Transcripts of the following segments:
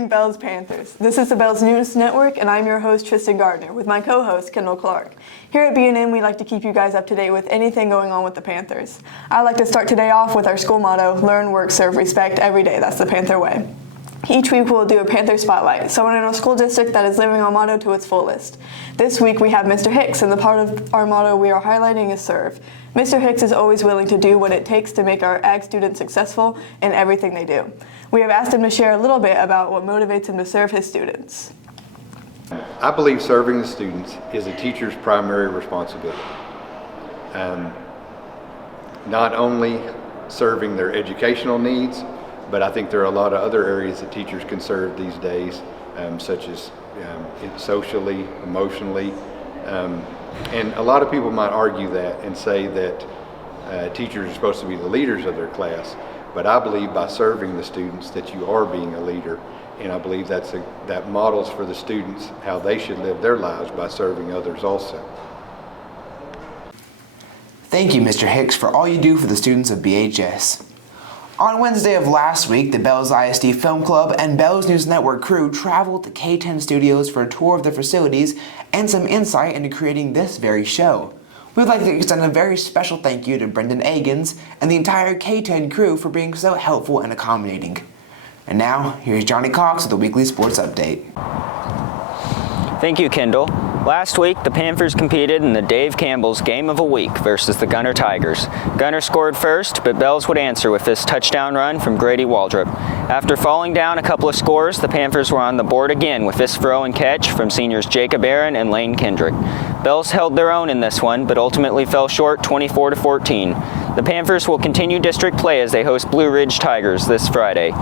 morning, Bells Panthers. This is the Bells News Network, and I'm your host, Tristan Gardner, with my co-host, Kendall Clark. Here at B&N, we like to keep you guys up to date with anything going on with the Panthers. I like to start today off with our school motto, learn, work, serve, respect every day. That's the Panther way. Each week we'll do a Panther Spotlight, someone in our school district that is living our motto to its fullest. This week we have Mr. Hicks, and the part of our motto we are highlighting is serve. Mr. Hicks is always willing to do what it takes to make our ag students successful in everything they do. We have asked him to share a little bit about what motivates him to serve his students. I believe serving the students is a teacher's primary responsibility. Not only serving their educational needs, but I think there are a lot of other areas that teachers can serve these days, such as socially, emotionally, and a lot of people might argue that and say that teachers are supposed to be the leaders of their class, but I believe by serving the students that you are being a leader, and I believe that models for the students how they should live their lives by serving others also. Thank you, Mr. Hicks, for all you do for the students of BHS. On Wednesday of last week, the Bells ISD Film Club and Bells News Network crew traveled to K10 Studios for a tour of their facilities and some insight into creating this very show. We would like to extend a very special thank you to Brendan Agins and the entire K10 crew for being so helpful and accommodating. And now, here's Johnny Cox with the weekly sports update. Thank you, Kendall. Last week, the Panthers competed in the Dave Campbell's Game of a Week versus the Gunner Tigers. Gunner scored first, but Bells would answer with this touchdown run from Grady Waldrop. After falling down a couple of scores, the Panthers were on the board again with this throw and catch from seniors Jacob Aaron and Lane Kendrick. Bells held their own in this one, but ultimately fell short 24-14. The Panthers will continue district play as they host Blue Ridge Tigers this Friday.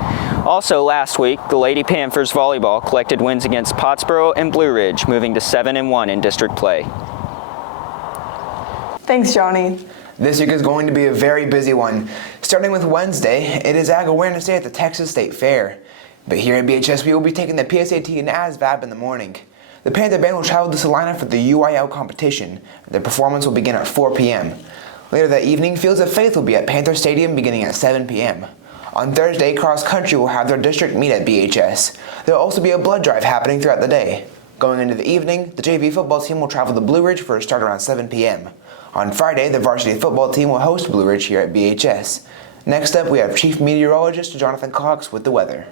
Also last week, the Lady Panthers volleyball collected wins against Pottsboro and Blue Ridge, moving to 7-1 in district play. Thanks, Johnny. This week is going to be a very busy one. Starting with Wednesday, it is Ag Awareness Day at the Texas State Fair. But here at BHS, we will be taking the PSAT and ASVAB in the morning. The Panther Band will travel to Salina for the UIL competition. Their performance will begin at 4 p.m. Later that evening, Fields of Faith will be at Panther Stadium beginning at 7 p.m. On Thursday, Cross Country will have their district meet at BHS. There will also be a blood drive happening throughout the day. Going into the evening, the JV football team will travel to Blue Ridge for a start around 7 p.m. On Friday, the varsity football team will host Blue Ridge here at BHS. Next up, we have Chief Meteorologist Jonathan Cox with the weather.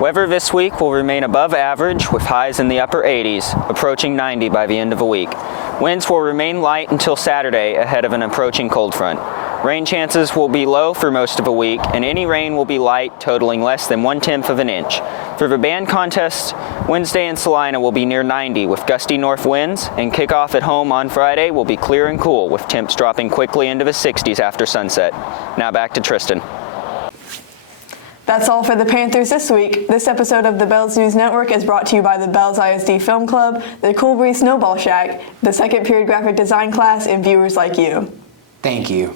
Weather this week will remain above average with highs in the upper 80s, approaching 90 by the end of the week. Winds will remain light until Saturday ahead of an approaching cold front. Rain chances will be low for most of the week, and any rain will be light, totaling less than 1/10 of an inch. For the band contest, Wednesday in Salina will be near 90 with gusty north winds, and kickoff at home on Friday will be clear and cool with temps dropping quickly into the 60s after sunset. Now back to Tristan. That's all for the Panthers this week. This episode of the Bells News Network is brought to you by the Bells ISD Film Club, the Cool Breeze Snowball Shack, the Second Period Graphic Design class, and viewers like you. Thank you.